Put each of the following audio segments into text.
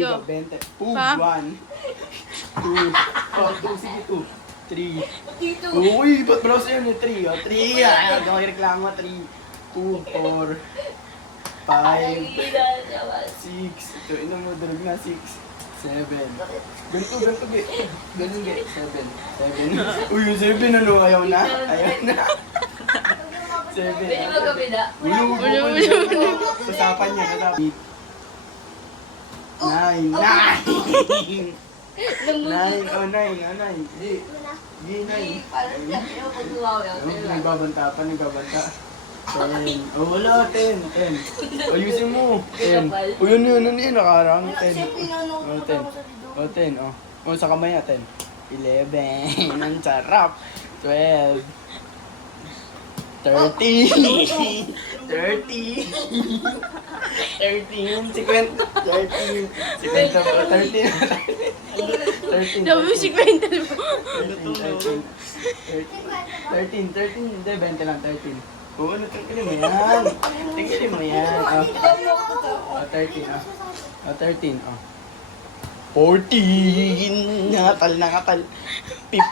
Go. 20. Pa. 1. 2. 2. Sige, 2. 3. Dito. Uy, ba't browse yun eh? 3. O, 3. Ayaw, di ako reklamo. 3. 2. 4. 5. 6. Ito, inom mo, durog na. 6. 7. Ganito, ganito, ge. Ganun, ge. 7. 7. Uy, yung 7, ano? Ayaw na. Ayaw na. 7. Pwede ba kabila? Usapan niya, usapan. 9. 9. 9. Oh, 9. Oh, 9. Hindi. Hindi, 9. Parang sabi ako pag-uwaw. Nagbabanta pa, nagbabanta. 10. Oh, wala. 10. 10. Ayusin mo. 10. Oh, yun, yun, yun, yun. Nakarang 10. Oh, 10. Oh, 10. Oh, oh sa kamay na, 10. 11. Ang sarap. 12. 13. 30. 13. 50. 13. 13. 13. Sabi mo si Quentin mo. 13. 13. Hindi, 20 lang. 13. Oo, ano, tanggalin mo yan. Tanggalin mo yan. Oh, 13. Oh, 13. Oh. 14. Nakatal. 15.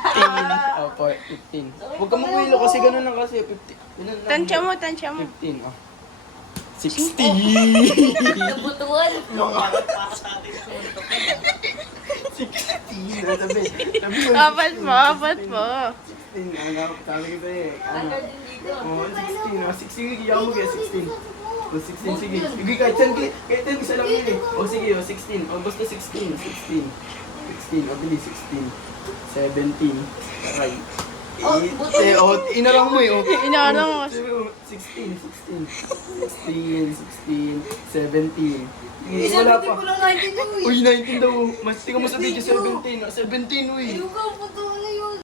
Oh, 15. Huwag ka makuhilo kasi ganun lang kasi. 15. Ganun lang. Tansya mo, tansya mo. 15. Oh. 16. Nabutuan. 16. Sabi. Sabi mo. Apat mo, apat mo. 16. Ano, sabi ko eh. Ano? Ano din dito? Oh, 16. Oh, 16. Iyaw mo kaya 16. Oh, 16. Sige. Sige, kahit saan. Kahit saan isa lang yun eh. Oh, sige. Oh, 16. Oh, basta 16. 16. 16. Oh, bili. 16. 17. Aray. Oh, 8. Oh, inalang mo eh. Oh. Inalang mo. 16. 16. 17. Sige, wala pa. Ko lang 19 Uy, 19 daw. Mas tingnan mo sa video, 17. 17, uy. Yung ka puto